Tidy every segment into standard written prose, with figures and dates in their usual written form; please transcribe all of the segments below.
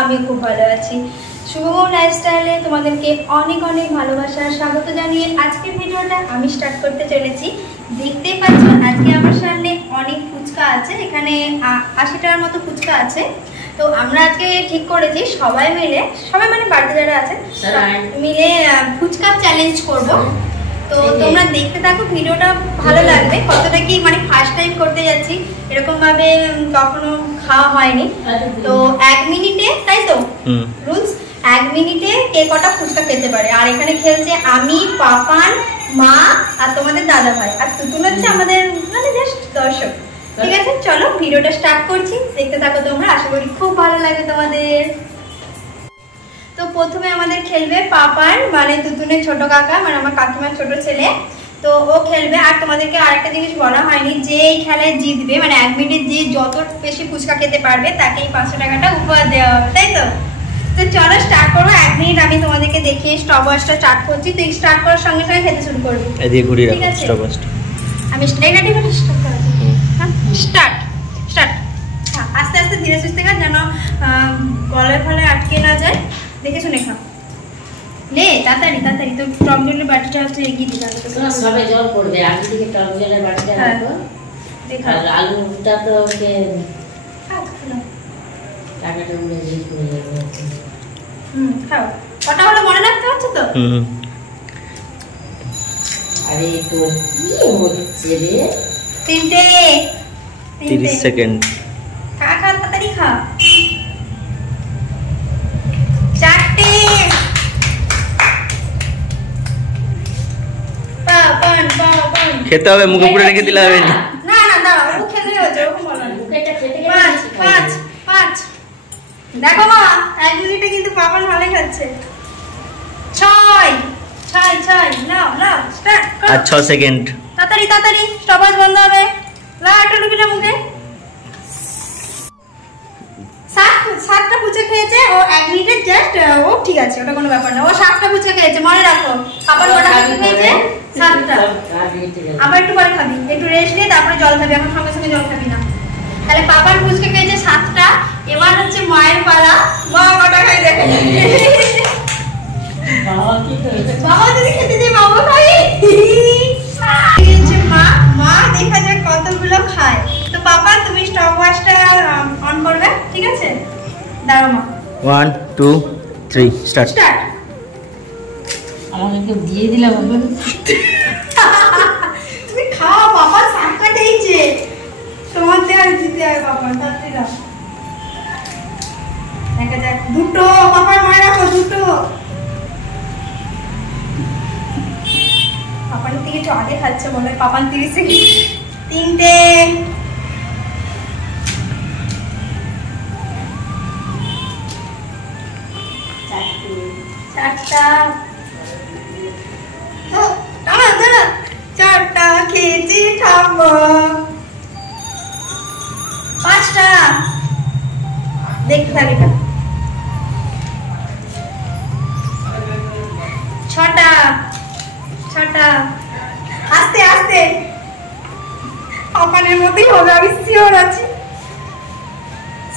আমিও খুব ভালো আছি। শুভম লাইফস্টাইলে তোমাদেরকে অনেক অনেক ভালোবাসা স্বাগত জানিয়ে আজকের ভিডিওটা আমি স্টার্ট করতে চলেছি। দেখতেই পাচ্ছ আজকে আমার সামনে অনেক ফুচকা আছে, এখানে 80 টাকার মতো ফুচকা আছে। তো আমরা আজকে ঠিক করেছি সবাই মানে বাড়িতে যারা আছে মিলে ফুচকা চ্যালেঞ্জ করব। তো তোমরা দেখতে থাকো, ভিডিওটা ভালো লাগবে। কতটা কি মানে ফার্স্ট টাইম করতে যাচ্ছি, এরকম ভাবে কখনো খাওয়া হয়নি। তো 1 মিনিটে, তাই তো রুলস, 1 মিনিটে কে কটা ফুচকা খেতে পারে। আর এখানে খেলছে আমি, পাপান, মা আর তোমাদের দাদা ভাই, আর তুতুন হচ্ছে আমাদের মানে জাস্ট দর্শক। ঠিক আছে, চলো ভিডিওটা স্টার্ট করছি, দেখতে থাকো তোমরা, আশা করি খুব ভালো লাগবে তোমাদের। তো প্রথমে আমাদের খেলবে পাপান, মানে তুতুনের ছোট কাকা, মানে আমার কাকিমার ছোট ছেলে। তো ও খেলবে। আর তোমাদেরকে আরেকটা জিনিস বলা হয়নি, যে এই খেলায় জিতবে মানে 1 মিনিটে যে যত বেশি ফুচকা খেতে পারবে তাকে এই 500 টাকাটা উপহার দেওয়া হবে, তাই তো? তো চলো স্টার্ট করবো। 1 মিনিট আমি তোমাদেরকে দেখিয়ে স্টপ ওয়াচটা স্টার্ট করছি। তো স্টার্ট করার সঙ্গে সঙ্গে খেতে শুরু করবি। ঠিক আছে, স্টপ ওয়াচটা আমি স্টার্ট আস্তে আস্তে ধীরে সুস্থে খা, যেন গলায় ফলে আটকে না যায়, দেখে শুনে খা। লে তাড়াতাড়ি তাড়াতাড়ি। তো টক জলের বাটিটা হচ্ছে এগিয়ে দিতে হবে। সবে জল পড়বে, আগে থেকে টক জলের বাটিটা রাখো। দেখো আলুটা তো ওকে টাকাটা উড়ে যাবে। খাও। কটা হলো মনে রাখতে হচ্ছে তো? আরে তো কি হচ্ছে রে? 30 সেকেন্ড। খা খা তাড়াতাড়ি খা। 4টে। খেতে হবে, মুখে পুরো রেখে দিলে হবে না। না না দাঁড়াও, ও খেতে হচ্ছে, ওরকম বলো না। মুখেটা খেতে গেলে 5 দেখো মা, 1 মিনিটে কিন্তু পাপান ভালো খাচ্ছে। 6 নাও স্টার্ট করো। আর 6 সেকেন্ড। তাড়াতাড়ি তাড়াতাড়ি, স্টপওয়াচ বন্ধ হবে। লাটা ঢুকিটা মুখে। 7টা ফুচকা খেয়েছে ও 1 মিনিটে জাস্ট। ও ঠিক আছে, ওটা কোনো ব্যাপার না। ও 7টা ফুচকা খেয়েছে, মনে রাখো। আবার ওটা খেয়েছে 7টা। আবার একটু পরে খাবি, একটু রেস্ট নিয়ে তারপরে জল খাবি, এখন সঙ্গে সঙ্গে জল খাবি না। তাহলে পাপার ফুচকা খেয়েছে 7টা। এবার হচ্ছে মায়ের পালা। মা কটা খাই দেখে। বাবা যদি খেতে দিয়ে বাবা খাই। মা দেখা যাক কতগুলো খায়। তো পাপা তুমি স্টপ ওয়াচটা অন করবে, ঠিক আছে? দাঁড়াও মা। 1 2 3 স্টার্ট। আমাকে দিয়ে দিলাম। তুমি খাও, বাবা 7টা খেয়েছে। তোমার দেয়া দিতে হবে বাবা, তাড়াতাড়ি দাও। দেখা যাক। 2টো পাপার মনে রাখো, 2টো। পাপান থেকে একটু আগে খাচ্ছে বলে, পাপান 30 সেকেন্ড। 3টে। 4টা। দাঁড়া 4টা খেয়েছি, থামো। 5টা। দেখতে থাকি। 6টা। আস্তে আস্তে, পাপানের মতোই হবে, আমি শিওর আছি।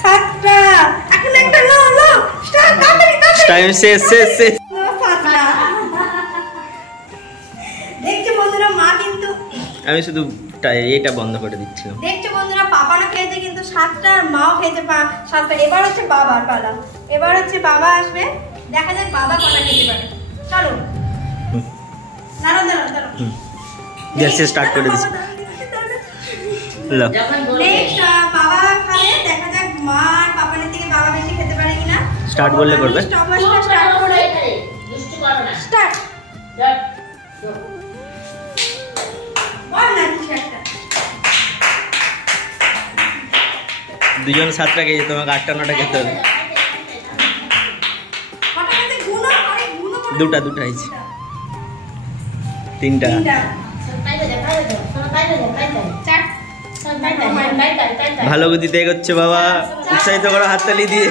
7টা। এখন একটা লো স্টার্ট। টাইম শেষ। দেখছো বন্ধুরা, মা কিন্তু আমি শুধু এটা বন্ধ করে দিচ্ছিলাম। দেখছো বন্ধুরা, পাপানও খেয়েছে কিন্তু 7টা, আর মাও খেয়েছে 7টা। এবার হচ্ছে বাবার পালা। এবার হচ্ছে বাবা আসবে, দেখা যাক বাবা কটা খেতে পারে। চলো দাঁড়াও। গ্যাস স্টার্ট করে দিচ্ছি। নেক্সট বাবা খাবে, দেখা যাক মা আর পাপানের থেকে বাবা বেশি খেতে পারে কিনা। স্টার্ট বললে করবে। স্টপ ওয়াচটা স্টার্ট করে দুষ্টু করো না। স্টার্ট। বল না কিছু একটা। দুজন 7টা খেয়েছে, তোমাকে 8টা 9টা খেতে হবে। কটা খেতে গুনো, আরে গুনো করে। 2টা হয়েছে। 3টা। ভালো গতিতে এগোচ্ছে বাবা, উৎসাহিত করো হাততালি দিয়ে।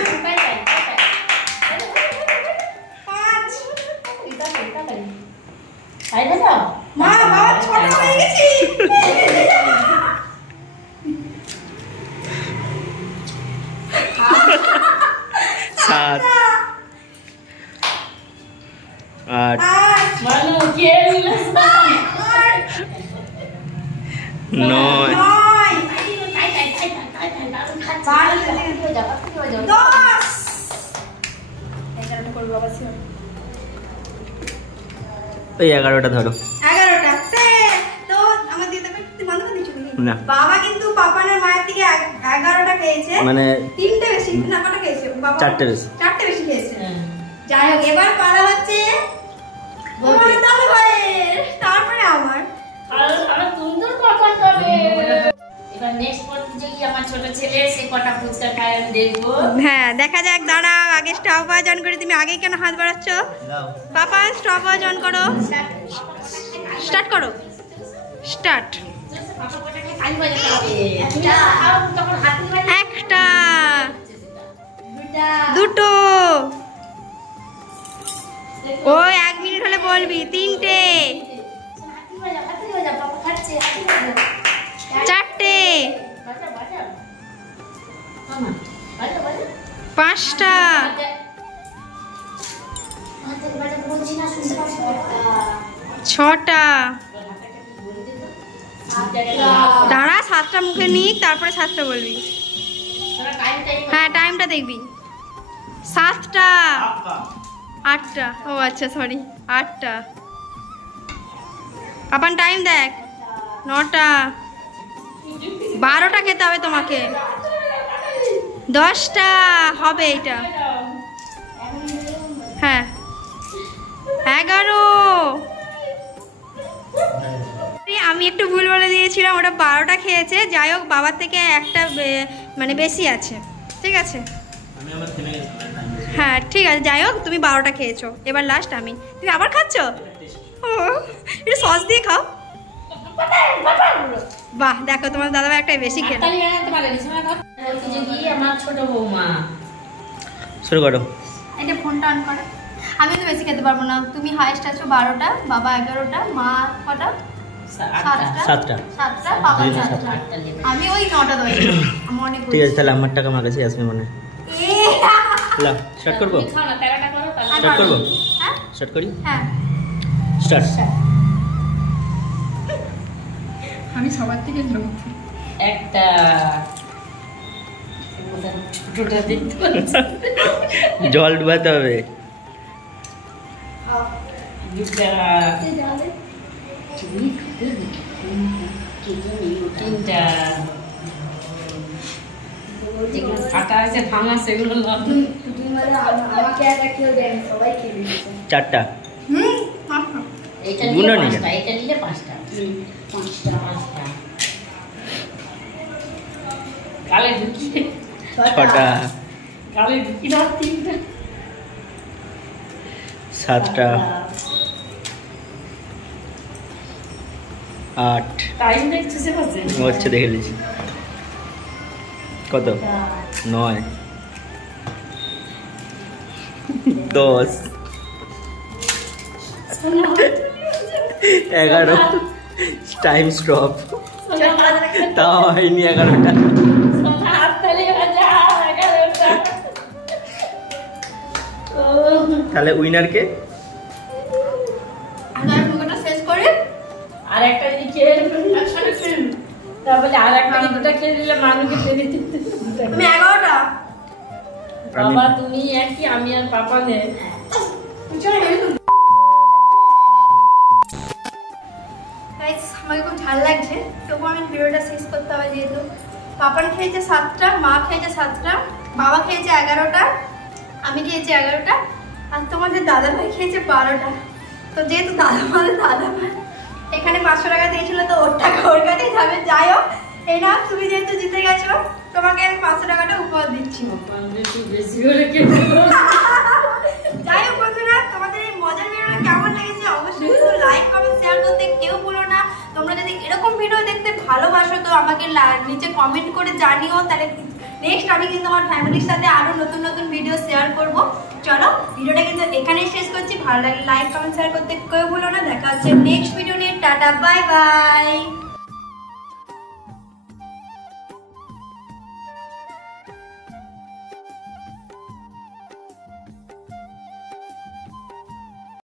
5। মা বাবা 6টা হয়ে গেছি। 7 8 মানু কে 9 এই 11টা ধরো 11টা তো আমার দিদি বন্ধ করে দিচ্ছি না বাবা কিন্তু পাপানের মায়ের থেকে 11টা খেয়েছে মানে 3টে বেশি না কটা খেয়েছে বাবা 4টে বেশি খেয়েছে যাই হোক এবার পালা হচ্ছে আমার দাদু ভাইয়ের তারপরে আমার সুন্দর কখন হবে এবার নেক্সট প্রতিযোগী আমার ছোট ছেলে সে কটা ফুচকা খায় আমি দেখবো হ্যাঁ দেখা যাক দাঁড়া আগে স্টপ ওয়াচ অন করে তুমি আগে কেন হাত বাড়াচ্ছ পাপা স্টপ ওয়াচ অন করো স্টার্ট করো স্টার্ট একটা দুটো ও 1 মিনিট হলে বলবি 3টে 4টে 5টা 6টা দাঁড়া 7টা মুখে নিক তারপরে 7টা বলবি হ্যাঁ টাইমটা দেখবি 7টা 8টা ও আচ্ছা সরি 8টা আপন টাইম দেখ 9টা 12টা খেতে হবে তোমাকে 10টা হবে এটা হ্যাঁ 11 আমি একটু ভুল বলে দিয়েছিলাম ওটা 12টা খেয়েছে যাই হোক বাবার থেকে একটা মানে বেশি আছে ঠিক আছে হ্যাঁ ঠিক আছে যাই হোক তুমি 12টা খেয়েছো এবার লাস্ট আমি তুমি আবার খাচ্ছ একটু সস দিয়ে খাও বাহ দেখো তোমার দাদাভাই একটা বেশি খেলো আমার ছোট বৌমা শুরু করো এটা ফোনটা অন করো আমি তো বেশি খেতে পারবো না তুমি হাইস্ট আছো 12টা বাবা 11টা মা কটা 7টা বাবা 7টা আমি ওই 9টা 10টা আমি অনেক ঠিক আছে তাহলে আমার টাকা আমার কাছে আসবে মনে লা স্টার্ট করব স্টার্ট করব হ্যাঁ স্টার্ট করি হ্যাঁ স্টার্ট আমি সবার থেকে একটা জল ডুবাতে হবে তিনটা যেগুলো ফাটা আছে ভাঙা সেগুলো চারটা এটা গুণা নিলে নিলে। 5টা এটা নিলে 5টা 5টা কালে ঢুকি 6টা কালে ঢুকি না 3টা 7টা 8 টাইম দেখছে সে পাশে হচ্ছে দেখে নিয়েছি কত 9 10 11 টাইম স্টপ তাও হয়নি 11টা হাত তালে বাজা 11টা তাহলে উইনার কে আর মুখটা শেষ করে আর একটা যদি খেয়ে তাহলে আর একটা দুটো খেয়ে দিলে মানুষকে টেনে দিতে আমি 11টা বাবা তুমি একই আমি আর পাপা নে গাইস আমাকে খুব ঝাল লাগছে তবু আমি ভিডিওটা শেষ করতে হবে যেহেতু পাপান খেয়েছে 7টা মা খেয়েছে 7টা বাবা খেয়েছে 11টা আমি খেয়েছি 11টা আর তোমাদের দাদাভাই খেয়েছে 12টা তো যেহেতু দাদাভাই এখানে 500 টাকা দিয়েছিল তো ওর টাকা ওর কাছেই যাবে যাই হোক এই না তুমি যেহেতু জিতে গেছো তোমাকে আমি 500 টাকাটা উপহার দিচ্ছি বেশি করে কে যাই হোক বন্ধুরা তোমাদের এই মজার ভিডিওটা কেমন লেগেছে অবশ্যই কিন্তু লাইক কমেন্ট শেয়ার করতে কেউ ভুলো না তোমরা যদি এরকম ভিডিও দেখতে ভালোবাসো তো আমাকে নিচে কমেন্ট করে জানিও তাহলে নেক্সট আমি কিন্তু আমার ফ্যামিলির সাথে আরো নতুন নতুন ভিডিও শেয়ার করব চলো ভিডিওটা কিন্তু এখানেই শেষ করছি ভালো লাগলে লাইক কমেন্ট শেয়ার করতে কেউ ভুলো না দেখা হচ্ছে নেক্সট ভিডিও নিয়ে টাটা বাই বাই